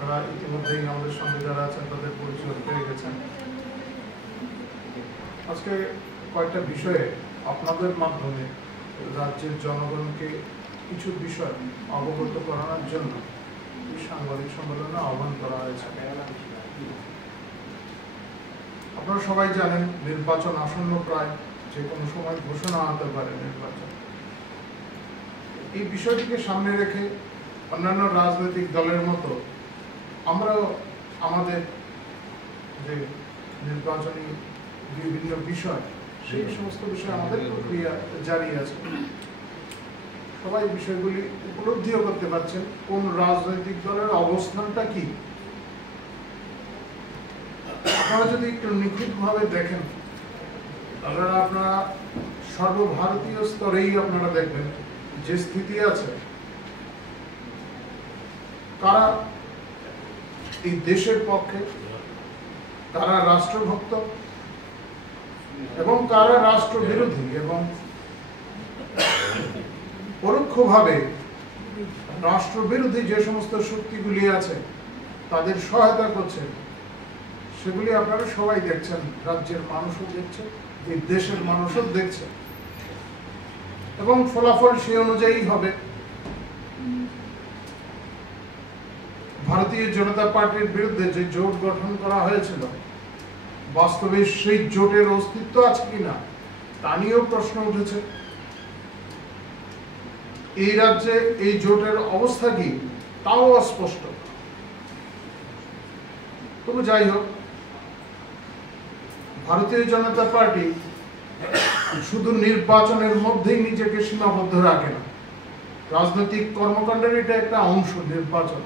আপনারা ইতিমধ্যেই আমাদের সঙ্গে যারা আছেন তাদের পরিচয় পেয়ে গেছেন। আজকে কয়েকটা বিষয়ে আপনাদের মাধ্যমে রাজ্যের জনগণকে কিছু বিষয় অবগত করানোর জন্য সাংবাদিক সম্মেলনে আহ্বান করা হয়েছে। আপনারা সবাই জানেন নির্বাচন আসন্ন, প্রায় যে কোনো সময় ঘোষণা হতে পারে নির্বাচন। এই বিষয়টিকে সামনে রেখে অন্যান্য রাজনৈতিক দলের মতো আমরাও আমাদের যে নির্বাচনী বিভিন্ন বিষয়, সেই সমস্ত বিষয়ে আমাদের প্রক্রিয়া জারি আছে। সবাই বিষয়গুলি উপলব্ধিও করতে পারছেন কোন রাজনৈতিক দলের অবস্থানটা কি। আপনারা যদি একটু নিখুঁতভাবে দেখেন, তাহলে আপনারা সর্বভারতীয় স্তরেই আপনারা দেখবেন যে স্থিতি আছে, কারা এই দেশের পক্ষে, কারা রাষ্ট্রভক্ত এবং কারা রাষ্ট্র বিরোধী, এবং পরোক্ষভাবে রাষ্ট্র বিরোধী যে সমস্ত শক্তিগুলি আছে তাদের সহায়তা করছে, সেগুলি আপনারা সবাই দেখছেন। রাজ্যের মানুষও দেখছে, এই দেশের মানুষও দেখছে, এবং ফলাফল সেই অনুযায়ী হবে। ভারতীয় জনতা পার্টির বিরুদ্ধে যে জোট গঠন করা হয়েছিল, বাস্তবে সেই জোটের অস্তিত্ব আছে কিনা তা নিয়েও প্রশ্ন উঠেছে। এই রাজ্যে এই জোটের অবস্থা কি তাও অস্পষ্ট। তবু যাই হোক, ভারতীয় জনতা পার্টি শুধু নির্বাচনের মধ্যেই নিজেকে সীমাবদ্ধ রাখে না। রাজনৈতিক কর্মকাণ্ডের এটা একটা অংশ নির্বাচন।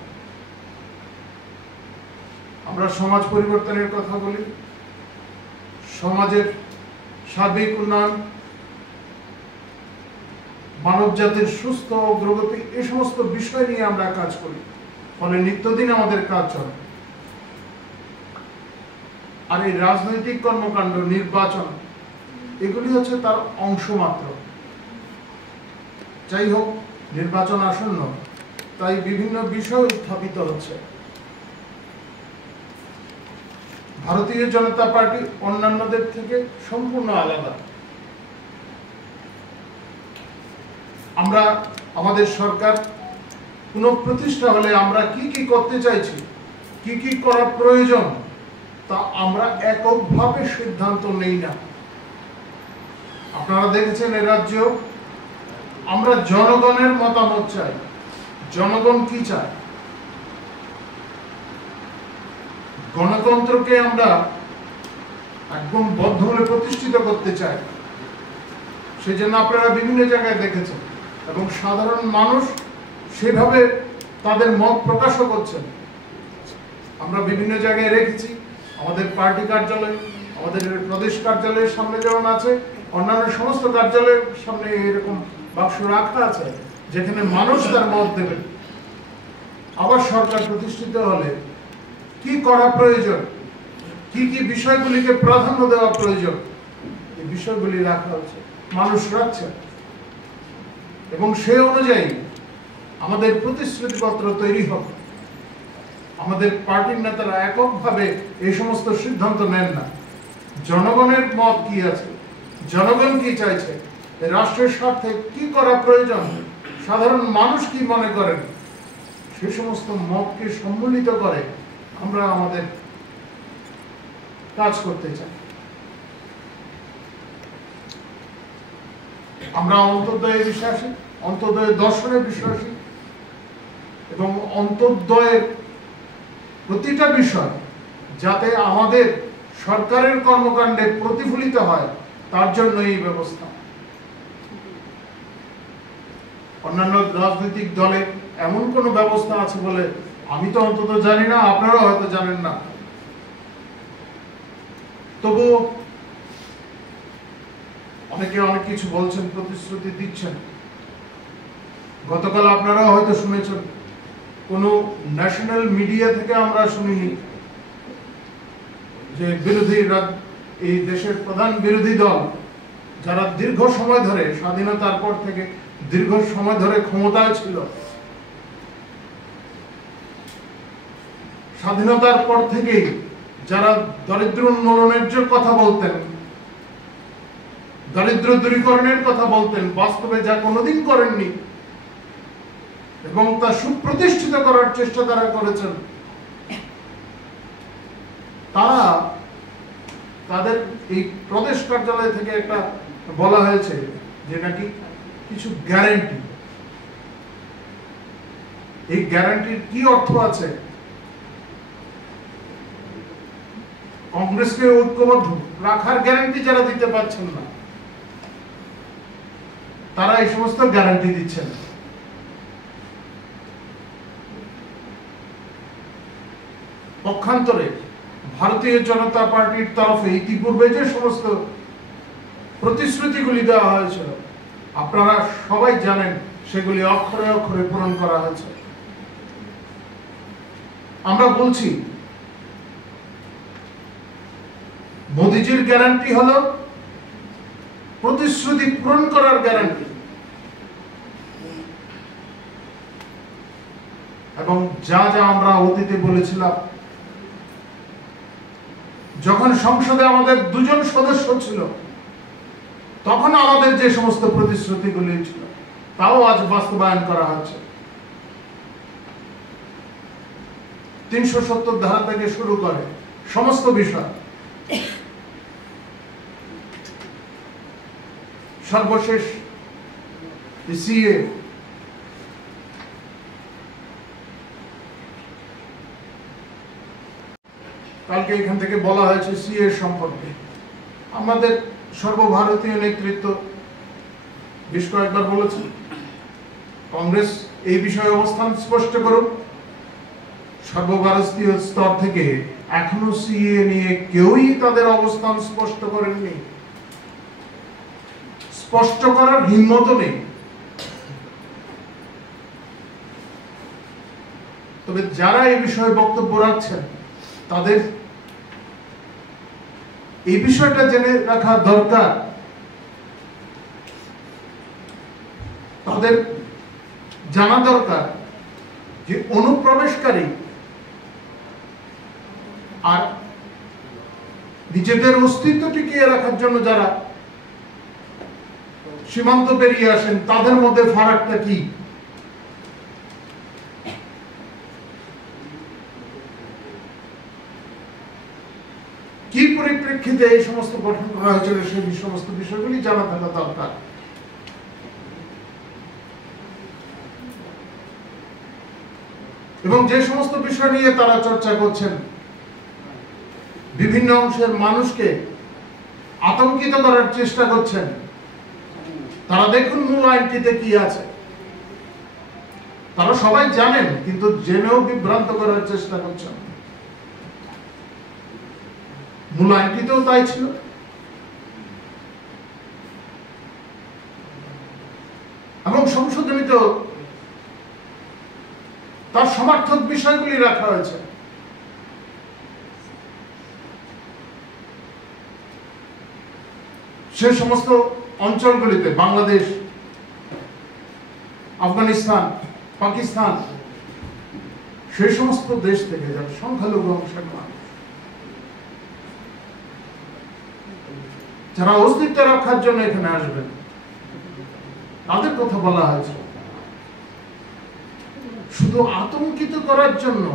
আমরা সমাজ পরিবর্তনের কথা বলি, সমাজের সার্বিক উন্নয়ন, মানব জাতির সুস্থ অগ্রগতি, এই সমস্ত বিষয় নিয়ে আমরা কাজ করি। ফলে নিত্যদিন আমাদের কাজ চলে। আর এই রাজনৈতিক কর্মকাণ্ড, নির্বাচন, এগুলি হচ্ছে তার অংশ মাত্র। যাই হোক, নির্বাচন আসন্ন, তাই বিভিন্ন বিষয় উত্থাপিত হচ্ছে। ভারতীয় জনতা পার্টি অন্যান্যদের থেকে সম্পূর্ণ আলাদা। আমরা আমাদের সরকার পুনঃপ্রতিষ্ঠা হলে আমরা কি কি করতে চাইছি, কি কি করা প্রয়োজন, তা আমরা এককভাবে সিদ্ধান্ত নেই না। আপনারা দেখেছেন এ রাজ্য আমরা জনগণের মতামত চাই। জনগণ কি চায়, গণতন্ত্রকে আমরা একদম বদ্ধমূলে প্রতিষ্ঠিত করতে চাই। সেজন্য আপনারা বিভিন্ন জায়গায় দেখেছেন, এবং সাধারণ মানুষ সেভাবে তাদের মত প্রকাশও করছেন। আমরা বিভিন্ন জায়গায় রেখেছি, আমাদের পার্টি কার্যালয়, আমাদের প্রদেশ কার্যালয়ের সামনে যেমন আছে, অন্যান্য সমস্ত কার্যালয়ের সামনে এরকম বাক্স রাখা আছে, যেখানে মানুষ তার মত দেবেন। আবার সরকার প্রতিষ্ঠিত হলে কি করা প্রয়োজন, কি কি বিষয়গুলিকে প্রাধান্য দেওয়া প্রয়োজন, এই বিষয়গুলি রাখা হচ্ছে, মানুষ রাখছে, এবং সেই অনুযায়ী আমাদের প্রতিশ্রুতিপত্র তৈরি হবে। আমাদের পার্টির নেতারা এককভাবে এই সমস্ত সিদ্ধান্ত নেন না। জনগণের মত কি আছে, জনগণ কি চাইছে, রাষ্ট্রের স্বার্থে কি করা প্রয়োজন, সাধারণ মানুষ কি মনে করেন, সে সমস্ত মতকে সম্মিলিত করে আমরা আমাদের কাজ করতে চাই। আমরা অন্তর্দয়ে বিশ্বাসী, অন্তর্দয় দর্শনে বিশ্বাসী, এবং অন্তর্দয়ের প্রতিটা বিষয় যাতে আমাদের সরকারের কর্মকাণ্ডে প্রতিফলিত হয়, তার জন্য এই ব্যবস্থা। অন্যান্য রাজনৈতিক দলে এমন কোন ব্যবস্থা আছে বলে আমি তো অন্তত জানি না, আপনারাও হয়তো জানেন না। তবু অনেকে অনেক কিছু বলছেন, প্রতিশ্রুতি দিচ্ছেন। গতকাল আপনারাও হয়তো শুনেছেন, কোন ন্যাশনাল মিডিয়া থেকে আমরা শুনিনি যে বিরোধী এই দেশের প্রধান বিরোধী দল, যারা দীর্ঘ সময় ধরে, স্বাধীনতার পর থেকে দীর্ঘ সময় ধরে ক্ষমতায় ছিল, স্বাধীনতার পর থেকেই যারা দরিদ্র উন্মূলনের কথা বলতেন, দারিদ্র দূরীকরণের কথা বলতেন, বাস্তবে যা কোনোদিন করেননি এবং তা সুপ্রতিষ্ঠিত করার চেষ্টা তারা করেছেন, তারা তাদের এই প্রদেশ কার্যালয় থেকে একটা বলা হয়েছে যে নাকি কিছু গ্যারান্টি, এই গ্যারান্টির কি অর্থ আছে? কংগ্রেসকে ঐক্যবদ্ধ রাখার গ্যারান্টি যারা দিতে পারছেন না, তারা এই সমস্ত গ্যারান্টি দিচ্ছেন। পক্ষান্তরে ভারতীয় জনতা পার্টির তরফে ইতিপূর্বে যে সমস্ত প্রতিশ্রুতিগুলি দেওয়া হয়েছিল, আপনারা সবাই জানেন সেগুলি অক্ষরে অক্ষরে পূরণ করা হয়েছে। আমরা বলছি মোদিজির গ্যারান্টি হলো প্রতিশ্রুতি পূরণ করার গ্যারান্টি, এবং যা যা আমরা অতীতে বলেছিলাম, যখন সংসদে আমাদের 2 জন সদস্য ছিল, তখন আমাদের যে সমস্ত প্রতিশ্রুতিগুলি ছিল তাও আজ বাস্তবায়ন করা হচ্ছে। 370 ধারা থেকে শুরু করে সমস্ত বিষয়, সর্বশেষ সিএ, কালকে এখান থেকে বলা হয়েছে সিএ সম্পর্কে। আমাদের সর্বভারতীয় নেতৃত্ব বেশ কয়েকবার বলেছেন কংগ্রেস এই বিষয়ে অবস্থান স্পষ্ট করুক। সর্বভারতীয় স্তর থেকে এখনো সিএ নিয়ে কেউই তাদের অবস্থান স্পষ্ট করেননি, স্পষ্ট করার হিম্মত নেই। তবে যারা এই বিষয়ে বক্তব্য রাখছেন তাদের এই বিষয়টা জেনে রাখা দরকার, তাদের জানা দরকার যে অনুপ্রবেশকারী আর নিজেদের অস্তিত্ব টিকিয়ে রাখার জন্য যারা সীমান্ত পেরিয়ে আসেন, তাদের মধ্যে ফারাকটা কি। কি পরিপ্রেক্ষিতে এই সমস্ত গঠন করা হয়েছিল, সেই সমস্ত বিষয়গুলি জানা থাকা দরকার। এবং যে সমস্ত বিষয় নিয়ে তারা চর্চা করছেন, বিভিন্ন অংশের মানুষকে আতঙ্কিত করার চেষ্টা করছেন, তারা দেখুন মূল আইনটিতে কি আছে। তারা সবাই জানেন, কিন্তু জেনেও বিভ্রান্ত করার চেষ্টা করছেন। মূল আইনটিতেও তাই ছিল। এবং সংশোধনীতেও তার সমার্থক বিষয়গুলি রাখা হয়েছে। সে সমস্ত অঞ্চলগুলিতে বাংলাদেশ, আফগানিস্তান, পাকিস্তান, সেই সমস্ত দেশ থেকে যারা সংখ্যালঘু অংশের মানুষ, যারা অস্তিত্ব রক্ষার জন্য এখানে আসবেন, তাদের কথা বলা হয়েছে। শুধু আতঙ্কিত করার জন্য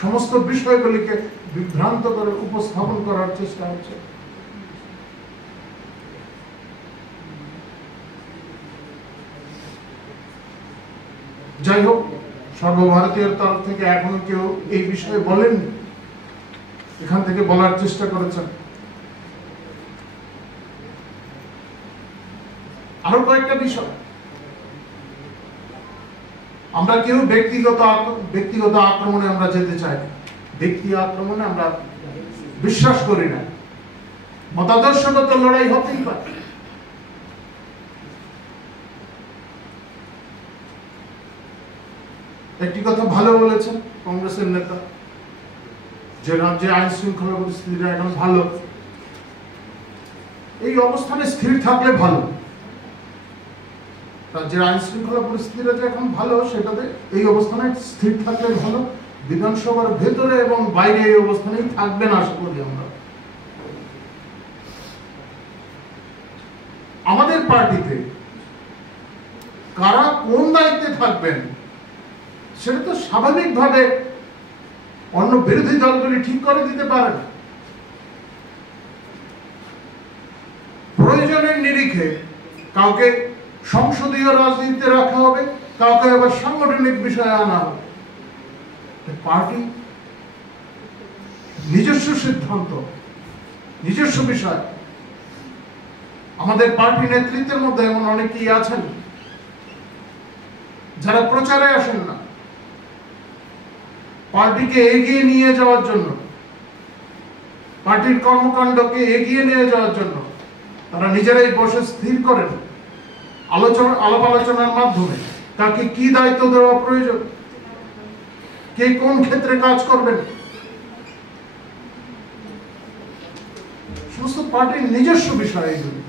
সমস্ত বিষয়গুলিকে বিভ্রান্ত করে উপস্থাপন করার চেষ্টা হচ্ছে। যাই হোক, সর্বভারতীয় তরফ থেকে এখনো কেউ এই বিষয়ে বলেননি, এখান থেকে বলার চেষ্টা করেছেন। আরো কয়েকটা বিষয়, আমরা কেউ ব্যক্তিগত আক্রমণে আমরা যেতে চাই না, ব্যক্তি আক্রমণে আমরা বিশ্বাস করি না। মতাদর্শগত লড়াই হতেই পারে। একটি কথা ভালো বলেছেন কংগ্রেসের নেতা, যে রাজ্যে আইন শৃঙ্খলা পরিস্থিতিটা এখন ভালো, এই অবস্থানে স্থির থাকলে ভালো। রাজ্যের আইন শৃঙ্খলা পরিস্থিতিটা যে এখন ভালো, সেটাতে এই অবস্থানে স্থির থাকলে ভালো। বিধানসভার ভেতরে এবং বাইরে এই অবস্থানেই থাকবেন আশা করি আমরা। আমাদের পার্টিতে কারা কোন দায়িত্বে থাকবেন সেটা তো স্বাভাবিকভাবে অন্য বিরোধী দলগুলি ঠিক করে দিতে পারেন। প্রয়োজনের নিরিখে কাউকে সংসদীয় রাজনীতিতে রাখা হবে, কাউকে আবার সাংগঠনিক বিষয়ে আনা হবে। পার্টি নিজস্ব সিদ্ধান্ত, নিজস্ব বিষয়। আমাদের পার্টি নেতৃত্বের মধ্যে এমন অনেকেই আছেন যারা প্রচারে আসেন না, পার্টিকে এগিয়ে নিয়ে যাওয়ার জন্য, পার্টির কর্মকাণ্ডকে এগিয়ে নিয়ে যাওয়ার জন্য তারা নিজেরাই বসে স্থির করেন আলাপ আলোচনার মাধ্যমে তাকে কি দায়িত্ব দেওয়া প্রয়োজন, কে কোন ক্ষেত্রে কাজ করবেন। সমস্ত পার্টির নিজস্ব বিষয় এগুলো।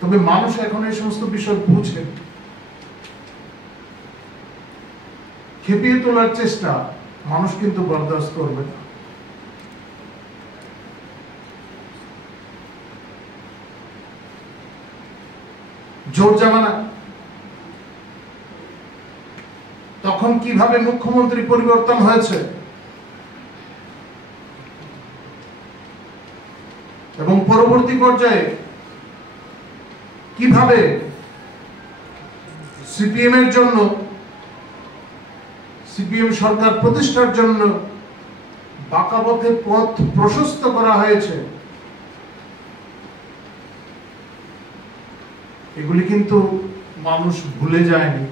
তবে মানুষ এখন এই সমস্ত বিষয় বুঝে। খেপিয়ে তোলার চেষ্টা মানুষ কিন্তু বরদাস্ত করবে না। জোর জামানা, তখন কিভাবে মুখ্যমন্ত্রী পরিবর্তন হয়েছে এবং পরবর্তী পর্যায়ে কিভাবে সিপিএম এর জন্য, সিপিএম সরকার প্রতিষ্ঠার জন্য বাঁকা পথে পথ প্রশস্ত করা হয়েছে, এগুলি কিন্তু মানুষ ভুলে যায়নি।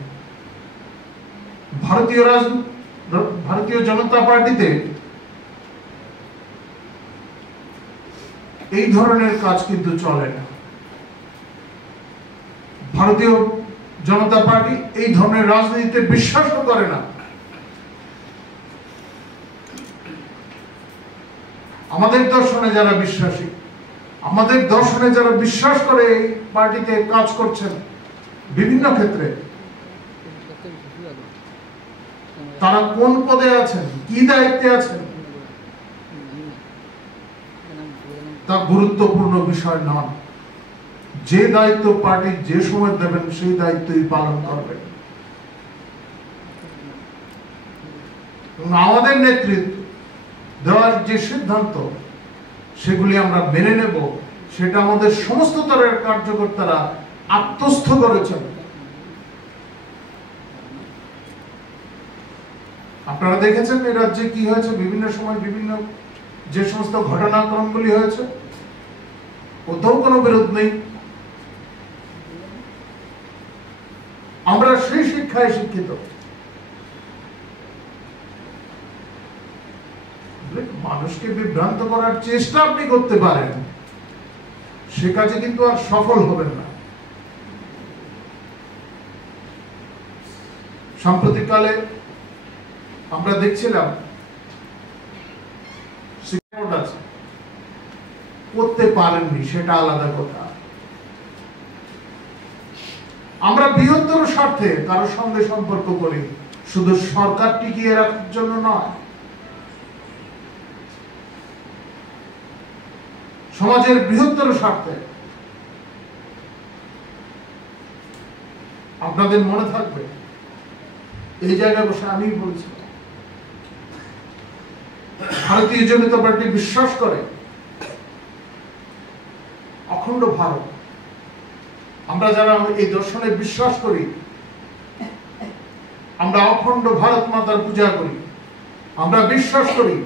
ভারতীয় জনতা পার্টিতে এই ধরনের কাজ কিন্তু চলে না। ভারতীয় জনতা পার্টি এই ধরনের রাজনীতিতে বিশ্বাসও করে না। আমাদের দর্শনে যারা বিশ্বাসী, আমাদের দর্শনে যারা বিশ্বাস করে এই পার্টিতে কাজ করছেন বিভিন্ন ক্ষেত্রে, তারা কোন পদে আছেন, কি দায়িত্বে আছেন তা গুরুত্বপূর্ণ বিষয় নয়। যে দায়িত্ব পার্টি যে সময় দেবেন সেই দায়িত্বই পালন করবেন। আমাদের নেতৃত্ব দেওয়ার যে সিদ্ধান্ত সেগুলি আমরা মেনে নেব, সেটা আমাদের সমস্ত স্তরের কার্যকর্তারা আত্মস্থ করেছেন। আপনারা দেখেছেন এই রাজ্যে কি হয়েছে, বিভিন্ন সময় বিভিন্ন যে সমস্ত ঘটনাক্রমগুলি হয়েছে, কোথাও কোনো বিরোধ নেই। আমরা সেই শিক্ষায় শিক্ষিত। মানুষকে বিভ্রান্ত করার চেষ্টা আপনি করতে পারেন, সে কাজে কিন্তু আর সফল হবেন না। সাম্প্রতিককালে আমরা দেখছিলাম করতে পারেননি, সেটা আলাদা কথা। আমরা বৃহত্তর স্বার্থে কারোর সঙ্গে সম্পর্ক করি, শুধু সরকার টিকিয়ে রাখার জন্য নয়, সমাজের বৃহত্তর স্বার্থে। আপনাদের মনে থাকবে এই জায়গায় বসে আমি বলছি, ভারতীয় জনতা পার্টি বিশ্বাস করে অখণ্ড ভারত। আমরা যারা এই দর্শনে বিশ্বাস করি, আমরা অখণ্ড ভারত মাতার পূজা করি। আমরা বিশ্বাস করি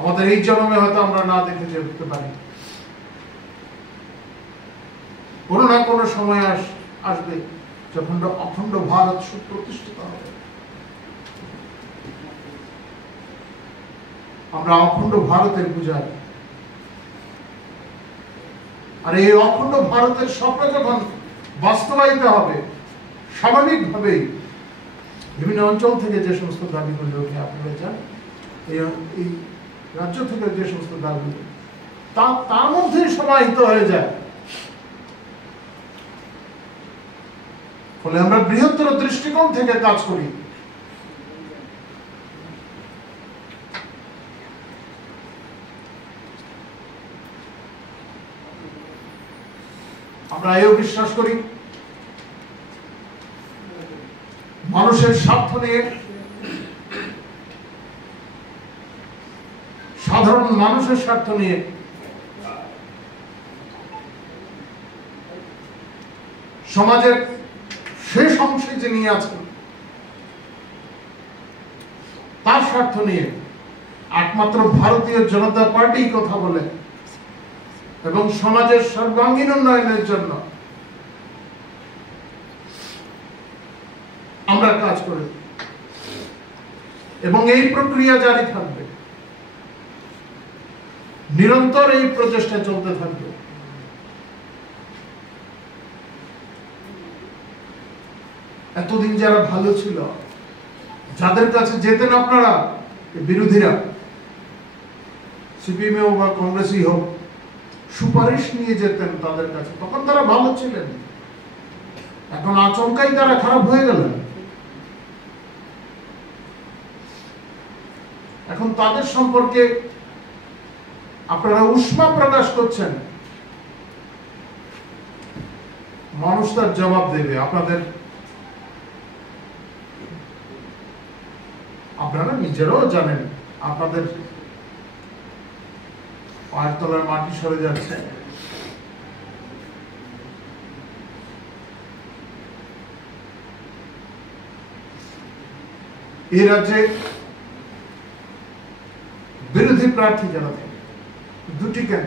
আমাদের এই জন্মে হয়তো আমরা না দেখে যেতে পারি, কোনো না কোনো সময় আসবে যখন অখণ্ড ভারত সুপ্রতিষ্ঠিত হবে। আমরা অখণ্ড ভারতের পূজারী। আর এই অখণ্ড ভারতের স্বপ্ন যখন বাস্তবায়িত হবে, স্বাভাবিকভাবেই বিভিন্ন অঞ্চল থেকে যে সমস্ত দাবিগুলি ওঠে, আপনারা জানেন এই রাজ্য থেকে যে সমস্ত দাবিগুলি তার মধ্যেই সমাহিত হয়ে যায় ফলে আমরা বৃহত্তর দৃষ্টিকোণ থেকে কাজ করি। আমরা এও বিশ্বাস করি মানুষের স্বার্থ নিয়ে, সাধারণ মানুষের স্বার্থ নিয়ে সমাজের শেষ অংশে যিনি আছেন তার স্বার্থ নিয়ে একমাত্র ভারতীয় জনতা পার্টি কথা বলে এবং সমাজের সর্বাঙ্গীন উন্নয়নের জন্য আমরা কাজ করি এবং এই প্রক্রিয়া জারি থাকবে, নিরন্তর এই প্রচেষ্টা চলতে থাকবে। এতদিন যারা ভালো ছিল, যাদের কাছে যেতেন আপনারা বিরোধীরা, সিপিএম হোক বা কংগ্রেসই হোক, সুপারিশ নিয়ে যেতেন তাদের কাছে, তখন তারা ভালো ছিলেন। এখন আচমকাই তারা খারাপ হয়ে গেলেন। এখন তাদের সম্পর্কে আপনারা উষ্মা প্রকাশ করছেন, মানুষ তার জবাব দেবে। আপনারা নিজেরাও জানেন আপনাদের পায়ের তলার মাটি সরে যাচ্ছে। এই রাজ্যে বিরোধী প্রার্থী যারা থাকে, দুটি কেন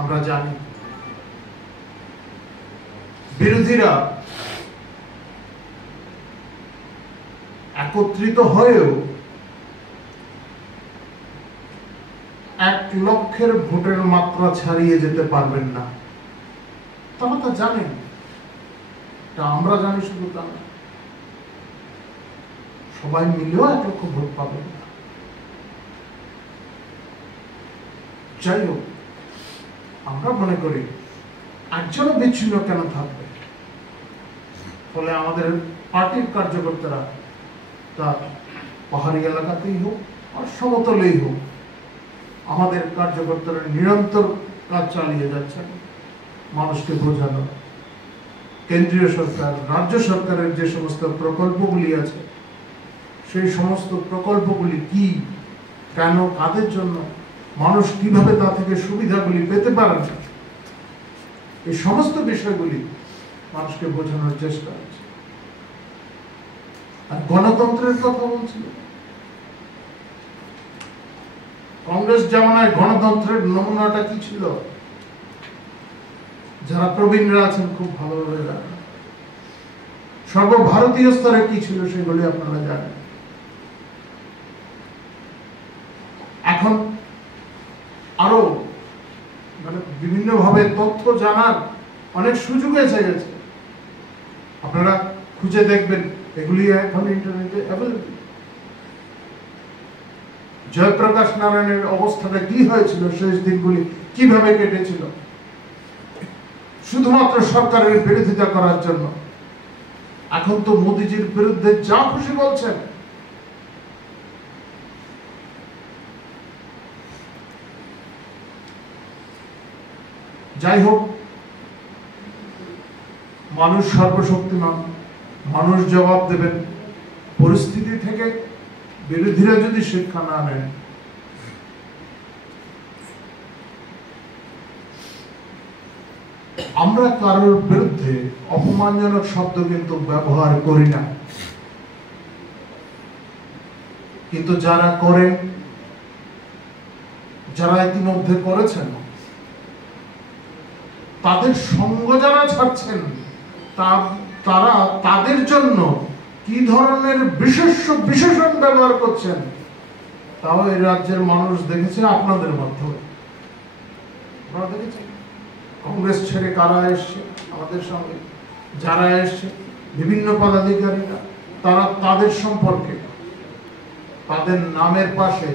আমরা জানি। বিরোধীরা একত্রিত হয়েও 1 লক্ষের ভোটের মাত্রা ছাড়িয়ে যেতে পারবেন না। তারা তা জানেন, আমরা জানি শুধু তা না, সবাই মিলেও 1 লক্ষ ভোট পাবেন না। যাই হোক, আমরা মনে করি একজনও বিচ্ছিন্ন কেন থাকবে। ফলে আমাদের পার্টির কার্যকর্তারা তার পাহাড়ি এলাকাতেই হোক আর সমতলেই হোক, আমাদের কার্যকর্তারা নিরন্তর কাজ চালিয়ে যাচ্ছেন মানুষকে বোঝানো। কেন্দ্রীয় সরকার, রাজ্য সরকারের যে সমস্ত প্রকল্পগুলি আছে, সেই সমস্ত প্রকল্পগুলি কি, কেন, কাদের জন্য, মানুষ কিভাবে তা থেকে সুবিধাগুলি পেতে পারেন, এই সমস্ত বিষয়গুলি মানুষকে বোঝানোর চেষ্টা আছে। আর গণতন্ত্রের কথা বলছিল, কংগ্রেস জামানায় গণতন্ত্রের নমুনাটা কি ছিল? যারা প্রবীণরা আছেন খুব ভালোভাবে জানেন। সর্বভারতীয় স্তরে কি ছিল সেগুলি আপনারা জানেন। এখন আরো বিভিন্নভাবে তথ্য জানার অনেক সুযোগ এসে গেছে। আপনারা খুঁজে দেখবেন, এগুলি এখন ইন্টারনেটে অ্যাভেলেবল। জয়প্রকাশ নারায়ণের অবস্থাটা কি হয়েছিল, শেষ দিনগুলি কিভাবে কেটেছিল, শুধুমাত্র সরকারের বিরোধিতা করার জন্য। এখন তো মোদিজির বিরুদ্ধে যা খুশি বলছেন। যাই হোক, মানুষ সর্বশক্তিমান, মানুষ জবাব দেবেন। পরিস্থিতি থেকে বিরোধীরা যদি শিক্ষা না নেন, আমরা কারোর বিরুদ্ধে অপমানজনক শব্দ কিন্তু ব্যবহার করি না, কিন্তু যারা করেন, যারা ইতিমধ্যে করেছেন, তাদের সঙ্গ যারা ছাড়ছেন, তারা তাদের জন্য কি ধরনের বিশেষণ ব্যবহার করছেন, তাও এই রাজ্যের মানুষ দেখেছে আপনাদের মাধ্যমে। আপনারা দেখেছেন কংগ্রেস ছেড়ে কারা এসছে আমাদের সঙ্গে, যারা এসছে বিভিন্ন পদাধিকারীরা, তারা তাদের সম্পর্কে, তাদের নামের পাশে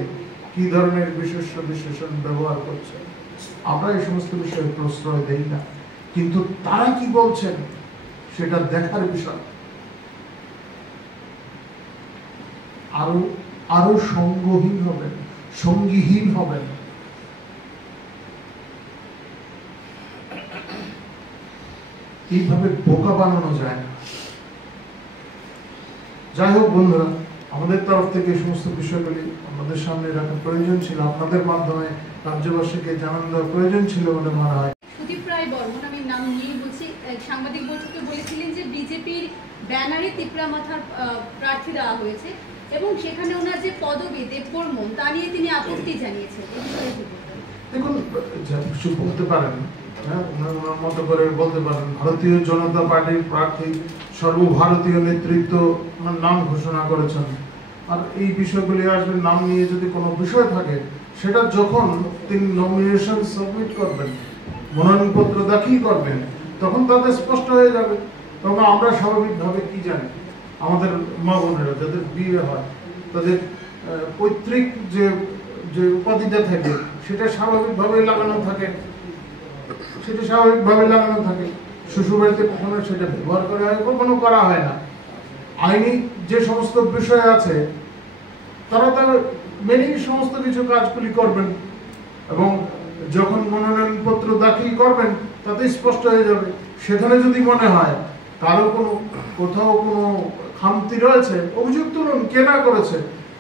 কি ধরনের বিশেষণ ব্যবহার করছে। আমরা এই সমস্ত বিষয়ে প্রশ্রয় দেই না, কিন্তু তারা কি বলছেন সেটা দেখার বিষয়। আরো সঙ্গহীন হবেন, সঙ্গীহীন হবেন। এইভাবে বোকা বানানো যায় না। যাই হোক বন্ধুরা, আমাদের তরফ থেকে এই সমস্ত বিষয়গুলি আমাদের সামনে রাখার প্রয়োজন ছিল, আপনাদের মাধ্যমে রাজ্যবাসীকে জানানো দেওয়ার প্রয়োজন ছিল বলে মনে হয়। সুদীপ রায় বর্মন, আমি নাম নিয়েই বলছি, সাংবাদিক বৈঠকে বলেছিলেন যে বিজেপির ব্যানারে তিপ্রা মাথার প্রার্থী দেওয়া হয়েছে এবং সেখানে ওনার যে পদবী দেববর্মন তা নিয়ে তিনি আপত্তি জানিয়েছেন। দেখুন, কিছু বলতে পারেন, হ্যাঁ, ওনার মতো করে বলতে পারেন। ভারতীয় জনতা পার্টির প্রার্থী সর্বভারতীয় নেতৃত্ব নাম ঘোষণা করেছেন, আর এই বিষয়গুলি আসবে নাম নিয়ে যদি কোনো বিষয় থাকে, সেটা যখন তিনি নমিনেশন সাবমিট করবেন, মনোনয়নপত্র দাখিল করবেন, তখন তাদের স্পষ্ট হয়ে যাবে। এবং আমরা স্বাভাবিকভাবে কি জানি, আমাদের মা বোনেরা যাদের বিয়ে হয় তাদের পৈতৃক যে যে উপাধিটা থাকে সেটা স্বাভাবিকভাবে লাগানো থাকে, সেটা স্বাভাবিকভাবে লাগানো থাকে। শ্বশুরবাড়িতে কখনো সেটা ব্যবহার করা হয়, কখনো করা হয় না। আইনি যে সমস্ত বিষয় আছে তারা তার মেনেই সমস্ত কিছু কাজগুলি করবেন, এবং যখন মনোনয়নপত্র দাখিল করবেন তাতে স্পষ্ট হয়ে যাবে। সেখানে যদি মনে হয় কারো কোথাও কোনো খামতি রয়েছে, অভিযোগ তুলুন, কে না করেছে।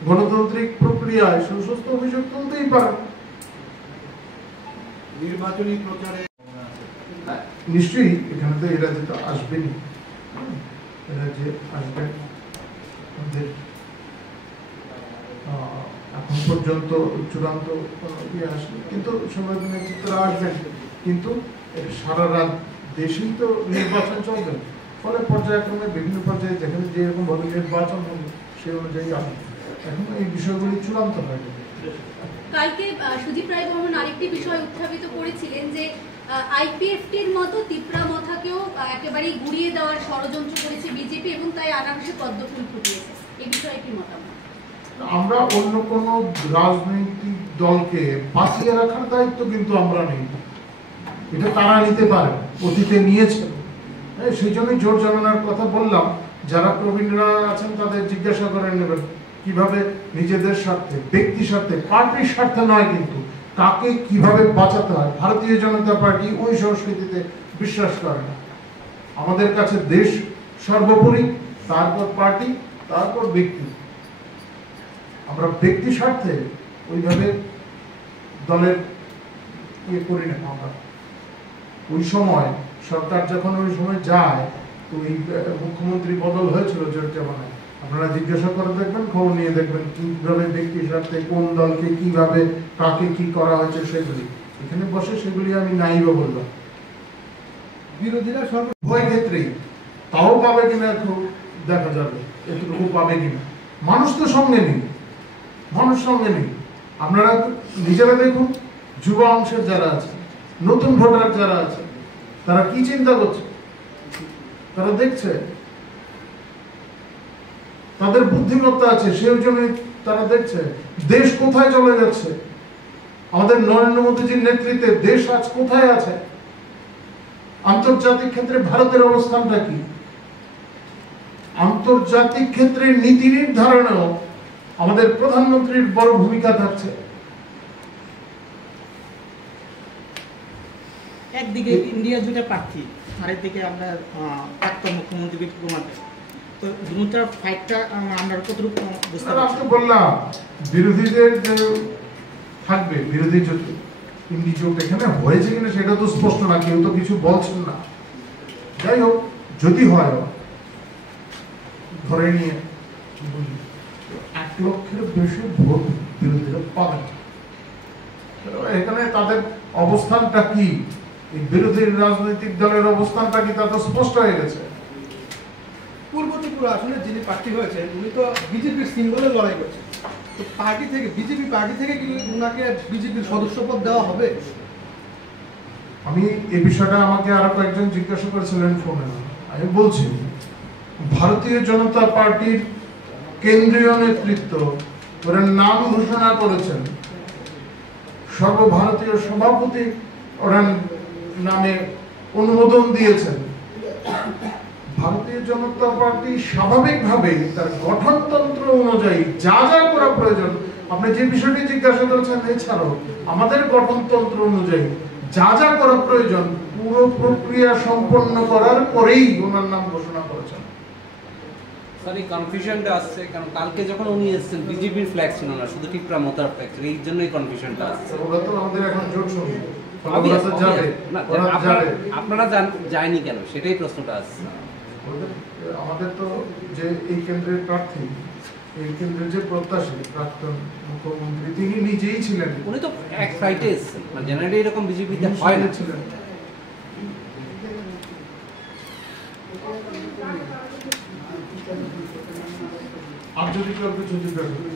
গণতান্ত্রিক প্রক্রিয়ায় সুস্থ অভিযোগ তুলতেই পারেন। নির্বাচনী প্রচারে নিশ্চয়ই এখানে তো এরা যেটা আসবেনি, এরা যে আসবেন এখন পর্যন্ত চূড়ান্ত ইয়ে আসবে, কিন্তু সবাই নেতৃত্বরা আসবেন। কিন্তু সারা রাত দেশেই তো নির্বাচন চলবে, ফলে পর্যায়ক্রমে বিভিন্ন পর্যায়ে যেখানে যেরকম ভাবে নির্বাচন হবে সেই অনুযায়ী আসবে। এখন এই বিষয়গুলি চূড়ান্ত হয়। কালকে সুদীপ রায় বর্মন আরেকটি বিষয় উত্থাপিত করেছিলেন যে আইপিএফটির মতো তিপ্রা মাথাকেও একেবারেই গুড়িয়ে দেওয়ার ষড়যন্ত্র করেছে বিজেপি এবং তাই আনারসে পদ্মফুল ফুটিয়েছে। এই বিষয়ে কি মতামত? আমরা অন্য কোন রাজনৈতিক দলকে বাঁচিয়ে রাখার দায়িত্ব কিন্তু আমরা নেই, এটা তারা নিতে পারে, অতীতে নিয়েছেন। সেই জন্যই জোর জমানার কথা বললাম, যারা প্রবীণরা আছেন তাদের জিজ্ঞাসা করে নেবেন কিভাবে নিজেদের স্বার্থে, ব্যক্তি স্বার্থে, পার্টির স্বার্থে নয়, কিন্তু কাকে কিভাবে বাঁচাতে হয়। ভারতীয় জনতা পার্টি ওই সংস্কৃতিতে বিশ্বাস করে না। আমাদের কাছে দেশ সর্বোপরি, তারপর পার্টি, তারপর ব্যক্তি। আমরা ব্যক্তি স্বার্থে ওইভাবে দলের ইয়ে করি না। আমরা ওই সময় সরকার যখন ওই সময় যায়, তো এই মুখ্যমন্ত্রী বদল হয়েছিল জোর জামানায়, আপনারা জিজ্ঞাসা করে দেখবেন, খবর নিয়ে দেখবেন কিভাবে ব্যক্তি স্বার্থে কোন দলকে কিভাবে কাকে কি করা হয়েছে সেগুলি। এখানে বসে সেগুলি আমি নাইবা বললাম। বিরোধীরা উভয় ক্ষেত্রেই তাও পাবে কিনা খুব দেখা যাবে, এতটুকু পাবে কিনা। মানুষ তো সঙ্গে নেই, মানুষ সঙ্গে নেই। আপনারা নিজেরা দেখুন, যুব অংশের যারা আছে, নতুন ভোটার যারা আছে, তারা কি চিন্তা করছে, তারা দেখছে, তাদের বুদ্ধিমত্তা আছে, সেই জন্য তারা দেখছে দেশ কোথায় চলে যাচ্ছে। আমাদের নরেন্দ্র মোদীজির নেতৃত্বে দেশ আজ কোথায় আছে, আন্তর্জাতিক ক্ষেত্রে ভারতের অবস্থানটা কি, আন্তর্জাতিক ক্ষেত্রে নীতি নির্ধারণেও আমাদের প্রধানমন্ত্রীর বড় ভূমিকা থাকছে। একদিকে ইন্ডিয়া জুড়ে প্রার্থী, আরেকদিকে আমরা প্রাক্তন মুখ্যমন্ত্রী বিপ্লব, তো দুটার ফাইটটা আমরা কতটুকু বুঝতে পারছি? বললাম বিরোধীদের যে থাকবে, বিরোধী জোট, ইন্ডি জোট এখানে হয়েছে কিনা সেটা তো স্পষ্ট না, কেউ তো কিছু বলছেন না। যাই হোক, যদি হয়, ধরে নিয়ে 1 লক্ষের বেশি ভোট বিরোধীরা পাবেন। এখানে তাদের অবস্থানটা কি, এই বিরোধী রাজনৈতিক দলের অবস্থানটা কি, তা তো স্পষ্ট হয়ে গেছে। পূর্ব ত্রিপুরা আসলে যিনি প্রার্থী হয়েছেন উনি তো বিজেপির সিম্বলে লড়াই করছেন, তো পার্টি থেকে, বিজেপি পার্টি থেকে কি ওনাকে বিজেপির সদস্যপদ দেওয়া হবে? আমি এই বিষয়টা আমাকে আরো কয়েকজন জিজ্ঞাসা করেছিলেন ফোনে, আমি বলছি ভারতীয় জনতা পার্টির কেন্দ্রীয় নেতৃত্ব ওরা নাম ঘোষণা করেছেন, সর্বভারতীয় সভাপতি ওরা নামে অনুমোদন দিয়েছেন। ভারতীয় জনতা পার্টি স্বাভাবিকভাবে তার গঠনতন্ত্র অনুযায়ী যা যা করা প্রয়োজন, আপনি যে বিষয়টি জিজ্ঞাসা করেছেন এছাড়াও আমাদের গঠনতন্ত্র অনুযায়ী যা যা করা প্রয়োজন পুরো প্রক্রিয়া সম্পন্ন করার পরেই ওনার নাম ঘোষণা করেছেন। স্যার, এই কনফিউশনটা আসছে কারণ কালকে যখন উনি এসেছেন বিজেপির ফ্ল্যাগ ছিল না, শুধু টিপ্রা মতার ফ্ল্যাগ ছিল, এই জন্যই কনফিউশনটা আসছে। ওরা তো আমাদের এখন জোট সঙ্গী, Obvious, ওরা তো যাবে, না, ওরা যাবে। আপনারা যায়নি কেন সেটাই প্রশ্নটা আসছে। আমাদের তো যে এই কেন্দ্রের প্রার্থী, এই কেন্দ্রের যে প্রত্যাশী প্রাক্তন মুখ্যমন্ত্রী তিনি নিজেই ছিলেন, উনি তো এক ফ্লাইটে এসেছেন, মানে জেনারেলি এরকম বিজেপিতে হয় না। ছিলেন। আর যদি কেউ কিছু জিজ্ঞাসা করি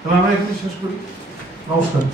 তাহলে আমরা এখানে শেষ করি। নমস্কার।